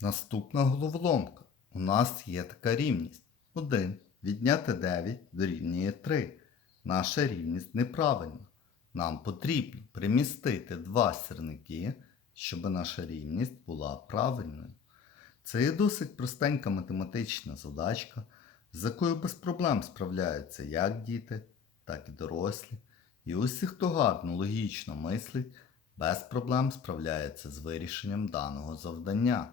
Наступна головоломка. У нас є така рівність. 1 відняти 9 дорівнює 3. Наша рівність неправильна. Нам потрібно примістити два сірники, щоб наша рівність була правильною. Це є досить простенька математична задачка, з якою без проблем справляються як діти, так і дорослі. І усі, хто гарно логічно мислить, без проблем справляється з вирішенням даного завдання.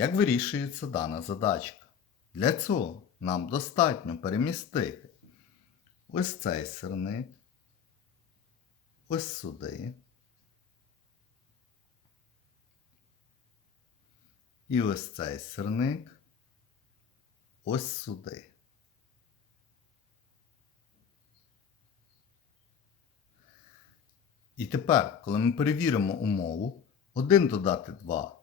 Як вирішується дана задачка? Для цього нам достатньо перемістити ось цей сирник, ось сюди. І ось цей сирник ось сюди. І тепер, коли ми перевіримо умову, 1 додати 2